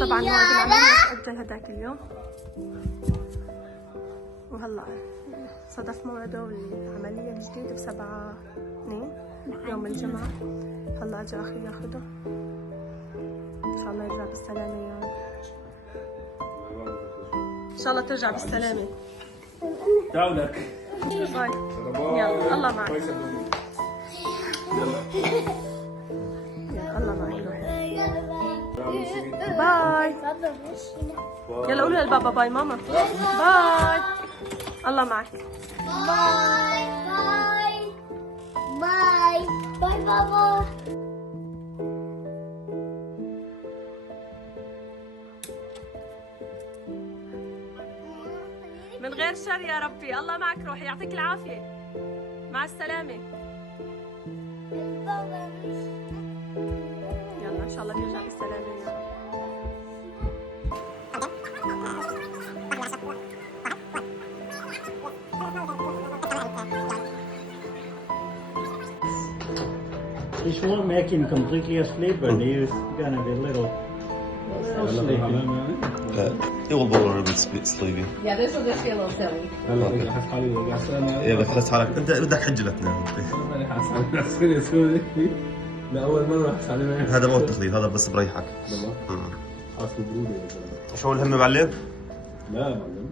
طبعا موعد العملية تأجل هداك اليوم، وهلا صدف موعده العملية الجديدة ب7/2 يوم الجمعة. هلا اجى اخي ياخده، ان شاء الله يرجع بالسلامة يا رب. ان شاء الله ترجع بالسلامة. تعالك باي. يلا الله معك. يلا الله معك. باي. يلا قولوا للبابا باي ماما. باي. الله معك. باي باي باي باي بابا. من غير شر يا ربي. الله معك روحي، يعطيك العافية. مع السلامة. يلا ان شاء الله بيرجع بالسلامة يا رب. This won't make him completely asleep, but he's gonna be a little sleepy. It will be a little bit sleepy. Yeah, this will just be a little silly. هلا حاسس حالي وجع سنة. يلا خلص حالك، انت بدك حجلتنا. انا حاسس حالي نفسي اسوي لأول مرة احس عليه. هذا مو التخليط، هذا بس بريحك. حاسس ببرودة يا زلمة. شو الهم معلم؟ لا معلم.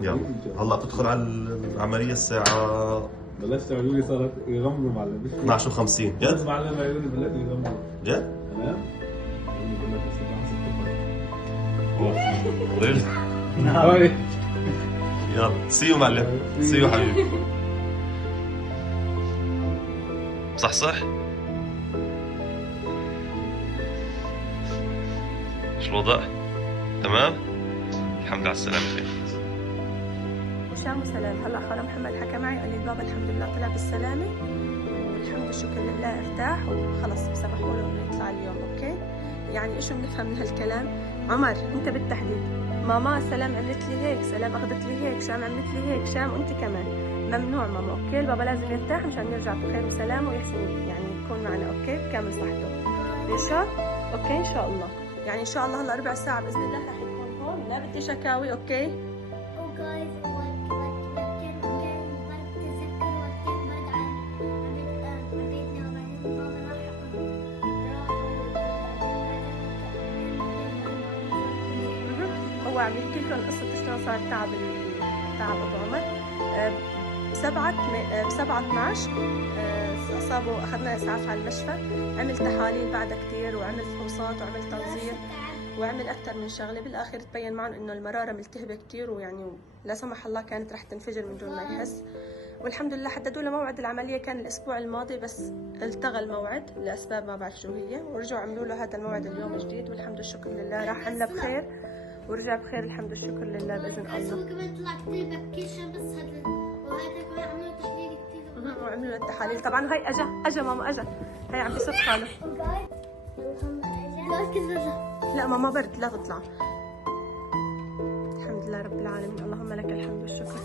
يلا هلا تدخل على العملية الساعة بلشت عيوني صارت يغمضوا معلم. 12:50. جد؟ معلم عيوني بلشت يغمضوا. جد؟ تمام؟ عيوني بلشت الصباح 6. اوف ريلي؟ هاي. يلا سيو معلم، سيو حبيبي. صح شو الوضع؟ تمام؟ الحمد لله على السلامة خير. وسام وسلام. هلا خاله محمد حكى معي قال لي البابا الحمد لله طلع بالسلامة، والحمد والشكر لله ارتاح وخلص سمحوا له انه يطلع اليوم. اوكي؟ يعني ايش بنفهم من هالكلام؟ عمر انت بالتحديد، ماما سلام عملت لي هيك، سلام اخذت لي هيك، شام عملت لي هيك، شام وانت كمان. ممنوع ماما. اوكي؟ البابا لازم يرتاح مشان يرجع بخير وسلامه ويحسن يعني يكون معنا. اوكي؟ بكامل صحته. بيشا؟ اوكي ان شاء الله. يعني ان شاء الله هلا ربع ساعة باذن الله رح يكون هون، لا بدي شكاوي. اوكي؟ هو عم يحكي لكم قصة شلون صار تعب أبو عمر. ب7/12 أصابه، أخذنا إسعاف على المشفى، عمل تحاليل بعدها كتير وعمل فحوصات وعمل تنظير وعمل أكثر من شغلة. بالآخر تبين معهم إنه المرارة ملتهبة كتير، ويعني لا سمح الله كانت رح تنفجر من دون ما يحس. والحمد لله حددوا له موعد العملية كان الأسبوع الماضي، بس التغى الموعد لأسباب ما بعرف شو هي، ورجعوا عملوا له هذا الموعد اليوم جديد، والحمد والشكر لله راح عمله بخير ورجع بخير الحمد والشكر لله بإذن الله. كمان طلع كثير بابلكيشن، بس هذا وهذا كمان عملوا تحليل كثير. وعملوا له التحاليل طبعا. هاي اجا ماما اجا، هاي عم بيصف خاله. لا ماما برد لا تطلع. الحمد لله رب العالمين، اللهم لك الحمد والشكر.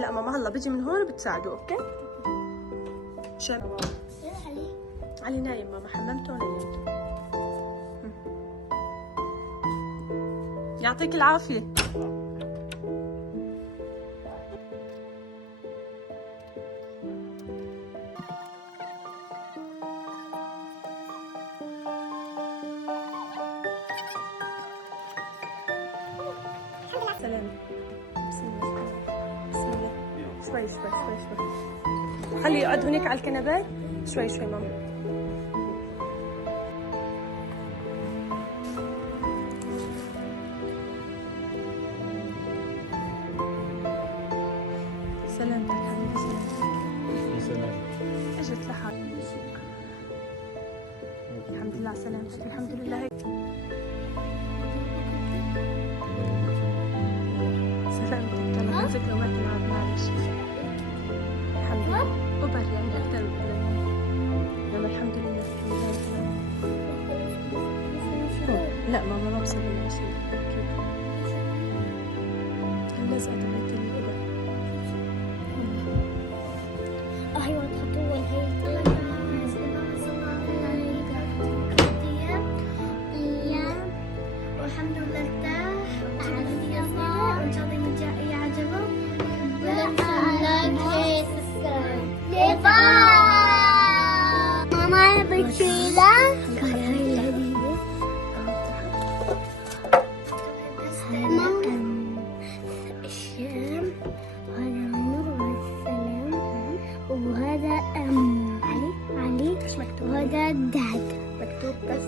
لا ماما هلا بيجي من هون وبتساعده. اوكي؟ علي نايم ماما، حممته ونيمته. يعطيك العافية. سلام. بسم الله بسم الله. شوي شوي شوي شوي. خليه يقعد هناك على الكنبة. شوي شوي ماما. سلامتك حبيبي. سلام. اجت لحالي. الحمد لله على سلامتك. الحمد لله. هيك سلامتك. انا ذكرى ما تنعاد معلش. الحمد لله. أبر يعني أكثر من كذا. يلا الحمد لله. لا ماما ما بصير لنا شيء أكيد. اللزقة تبعت الأبر. أيوة تحطوها هي.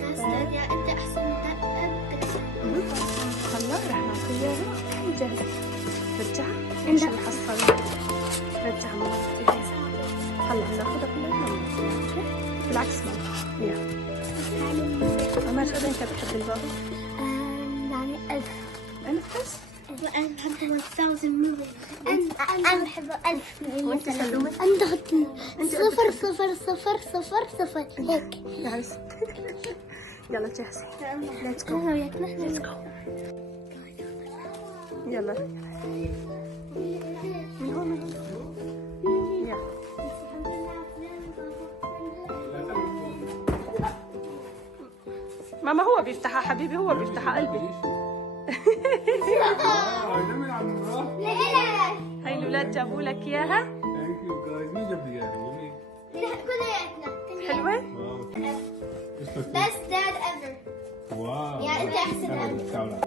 أستاذ يا أنت أحسن من أنت. خلاص رح نعطيه اياها جاهزة. رجعها عشان نحصلها. رجعها ماما نعطيها. هلا بناخذها كلها اوكي؟ بالعكس ماما يلا. عمر شو انت بتحب البابا؟ يعني 1000. 1000 بس؟ وأنا بحب 1000 مليون. أنا بحب 1000 مليون. وانت سلومة؟ أنت ضغطني 0 0 0 0 0 هيك. يعني يلا جاهزة. ليتس جو. ليتس جو. يلا من هون من هون. يلا ماما هو بيفتحها حبيبي، هو بيفتحها قلبي. هاي الولاد جابوا لك اياها. مين جاب لي اياها؟ كلياتنا حلوة؟ best dad ever. واو يا أنت أحسن أب.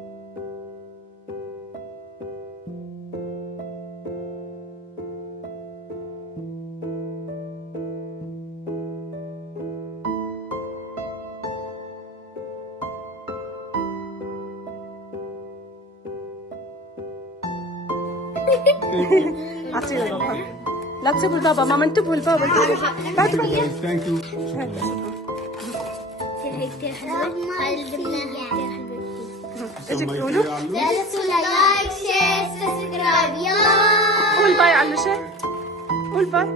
اعطيه لبابا. لا تسيبوا البابا ماما، انتبهوا البابا. بعد ثانك يو. كثير حلوة. اجيك تقولوا لا تنسوا لايك شير سبسكرايب. يلا قول باي على شيء. قول باي.